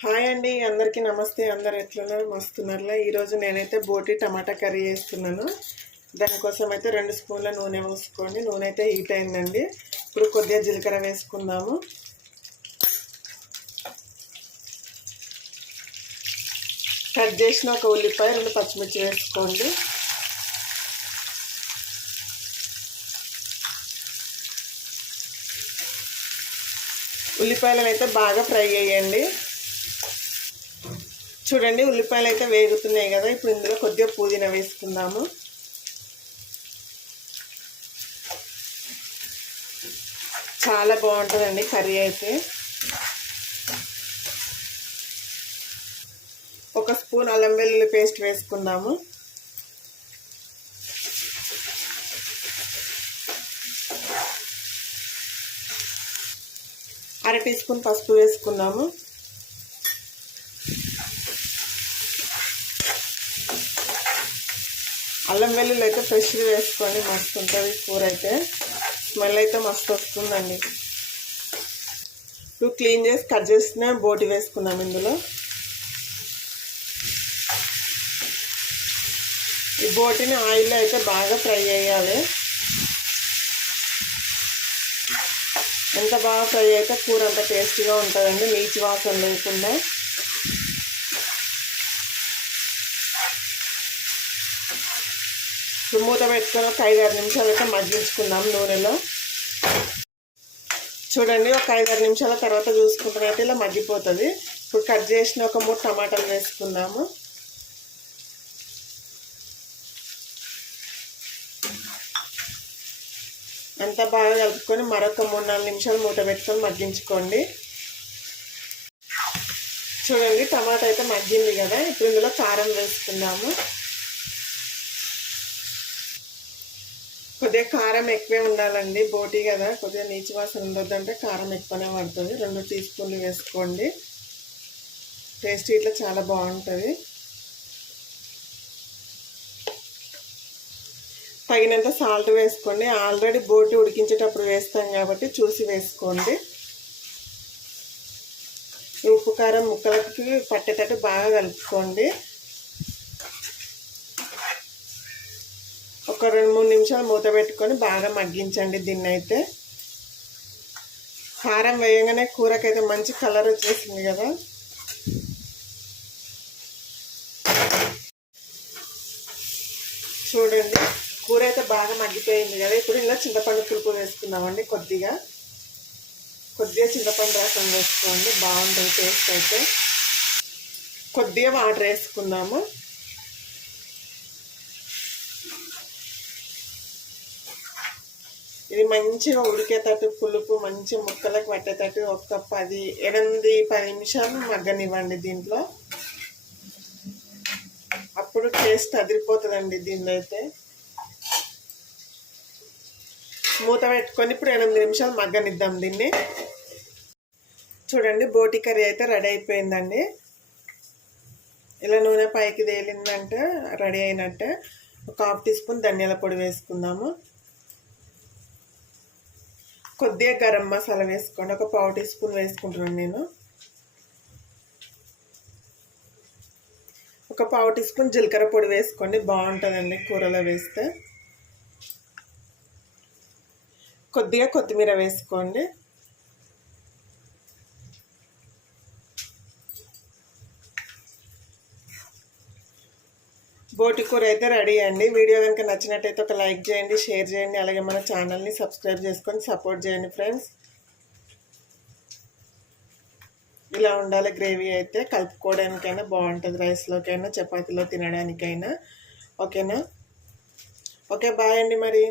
Hi అండి, అందరికీ నమస్తే. అందరు ఎట్లున్నారు? మస్తున్నారులే. ఈరోజు నేనైతే బోటి టమాటా కర్రీ చేస్తున్నాను. దానికోసం అయితే 2 స్పూన్ల నూనె పోసుకోండి. నూనె అయితే హీట్ అయిందండి. ఇప్పుడు కొద్దిగా జీలకర్ర వేసుకుందాము. కట్ చేసిన ఒక ఉల్లిపాయ, 2 పచ్చిమిర్చి వేసుకోండి. ఉల్లిపాయలను అయితే బాగా ఫ్రై చేయండి. చూడండి, ఉల్లిపాయలు అయితే వేగుతున్నాయి కదా. ఇప్పుడు ఇందులో కొద్దిగా పుదీనా వేసుకుందాము. చాలా బాగుంటుందండి కర్రీ అయితే. 1 స్పూన్ అల్లం వెల్లుల్లి పేస్ట్ వేసుకుందాము. అర టీ స్పూన్ పసుపు వేసుకుందాము. అల్లం వెల్లుల్లి అయితే ఫ్రెష్గా వేసుకోండి, మస్తు ఉంటుంది కూర అయితే. స్మెల్ అయితే మస్తు వస్తుందండి. ఇప్పుడు క్లీన్ చేసి కట్ చేసిన బోటి వేసుకుందాం ఇందులో. ఈ బోటిని ఆయిల్లో అయితే బాగా ఫ్రై చేయాలి. ఎంత బాగా ఫ్రై అయితే కూర అంత టేస్టీగా ఉంటుందండి, నీచు వాసన లేకుండా. మూత పెట్టుకొని ఒక 5-6 నిమిషాలు అయితే మగ్గించుకుందాం నూనెలో. చూడండి, ఒక 5-6 నిమిషాల తర్వాత చూసుకుంటున్నట్టు ఇలా మగ్గిపోతుంది. ఇప్పుడు కట్ చేసిన ఒక 3 టమాటాలు వేసుకుందాము. అంతా బాగా కలుపుకొని మరొక 3-4 నిమిషాలు మూత పెట్టుకొని మగ్గించుకోండి. చూడండి, టమాటా అయితే మగ్గింది కదా. ఇప్పుడు ఇందులో కారం వేసుకుందాము. కొద్దిగా కారం ఎక్కువే ఉండాలండి, బోటి కదా, కొద్దిగా నీచు వాసన ఉండొద్దంటే కారం ఎక్కువనే పడుతుంది. 2 టీ స్పూన్లు వేసుకోండి. టేస్ట్ ఇట్లా చాలా బాగుంటుంది. తగినంత సాల్ట్ వేసుకోండి. ఆల్రెడీ బోటి ఉడికించేటప్పుడు వేస్తాం కాబట్టి చూసి వేసుకోండి. ఉప్పు కారం ముక్కలకి పట్టేటట్టు బాగా కలుపుకోండి. ఒక 2-3 నిమిషాలు మూత పెట్టుకొని బాగా మగ్గించండి దీన్ని అయితే. కారం వేయగానే కూరకైతే మంచి కలర్ వచ్చేసింది కదా. చూడండి, కూర అయితే బాగా మగ్గిపోయింది కదా. ఇప్పుడు ఇలా చింతపండు పులుపు వేసుకుందామండి. కొద్దిగా చింతపండు రసం వేసుకోండి, బాగుంటుంది టేస్ట్ అయితే. కొద్దిగా వాటర్ వేసుకుందాము. ఇది మంచిగా ఉడికేటట్టు పులుపు మంచి ముక్కలకు పట్టేటట్టు ఒక 8-10 నిమిషాలు మగ్గనివ్వండి దీంట్లో. అప్పుడు టేస్ట్ అదిరిపోతుందండి దీనిలో అయితే. మూత పెట్టుకొని ఇప్పుడు 8 నిమిషాలు మగ్గనిద్దాం దీన్ని. చూడండి, బోటి కర్రీ అయితే రెడీ అయిపోయిందండి. ఇలా నూనె పైకి తేలిందంటే రెడీ అయినట్టే. ఒక 1/2 టీ స్పూన్ ధనియాల పొడి వేసుకుందాము. కొద్దిగా గరం మసాలా వేసుకోండి. ఒక 1/4 టీ స్పూన్ వేసుకుంటున్నాను నేను. ఒక 1/4 టీ స్పూన్ జీలకర్ర పొడి వేసుకోండి, బాగుంటుందండి కూరలో వేస్తే. కొద్దిగా కొత్తిమీర వేసుకోండి. బోటి కూర అయితే రెడీ అండి. వీడియో కనుక నచ్చినట్టయితే ఒక లైక్ చేయండి, షేర్ చేయండి, అలాగే మన ఛానల్ని సబ్స్క్రైబ్ చేసుకొని సపోర్ట్ చేయండి ఫ్రెండ్స్. ఇలా ఉండాలి గ్రేవీ అయితే. కలుపుకోవడానికైనా బాగుంటుంది, రైస్లోకైనా చపాతీలో తినడానికైనా. ఓకేనా? ఓకే, బాయ్ అండి మరి.